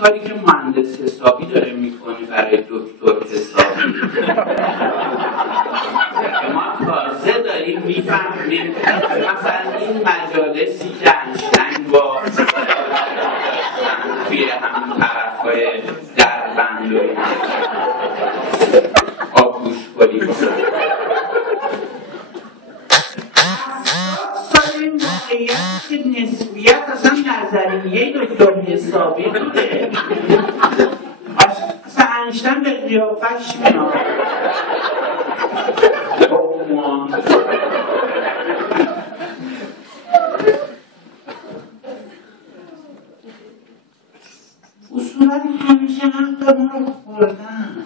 کاری که مهندس حسابی داره میکنه برای دکتر حسابی ما تازه داریم میفهمیم مثلا این مجالسی که انشتین با توی همون طرفای دربند و آبگوش کلی این واقعیت که نسبیت اصلا نظریه دکتر حسابی بوده اصلا انشتین به قیافش میاد اصولا همیشه حق ما رو خوردن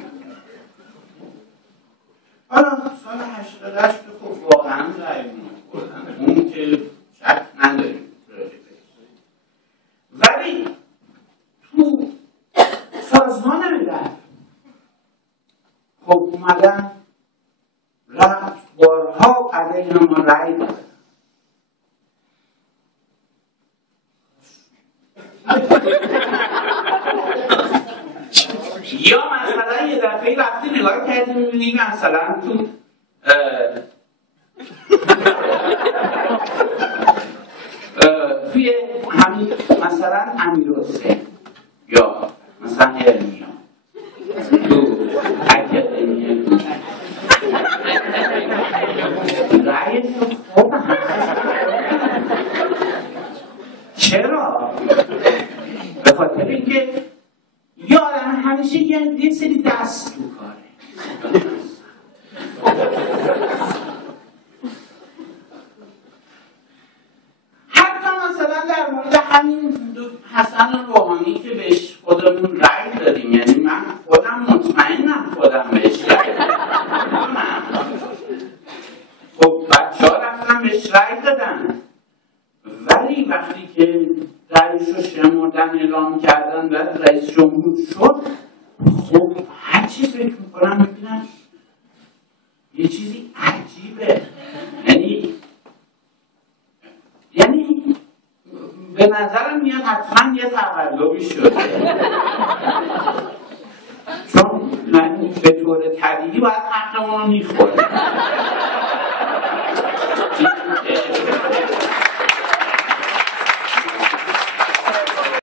حالا سال 88 که خب واقعا رأیمون خوردن اون که شک نداریم ولی تو سازمان ملل خب اومدن رفت بارها علیه ما رأی دادن یا مثلا یه دفعه وقتی نگاه کردیم می‌بینیم مثلا تو توی همین مثلا امیرحسین یا مثلا هرمیا تو اکادمی رأیش رو خوب چرا؟ به خاطر اینکه یه آدم همیشه یه سری دست تو کاره حتی مثلا در مورد همین حسن روحانی که بهش خودمون رأی دادیم یعنی من خودم مطمئنم خودم بهش رأی دادم خب بچه ها رفتن بهش رأی دادن ولی وقتی که رئیس رو شمردن اعلام کردن و رئیس جمهور شد خب هر چی فکر میکنم ببینم یه چیزی عجیبه یعنی به نظرم میاد حتما یه تقلبی شده چون من به طور طبیعی باید حقمون رو میخورم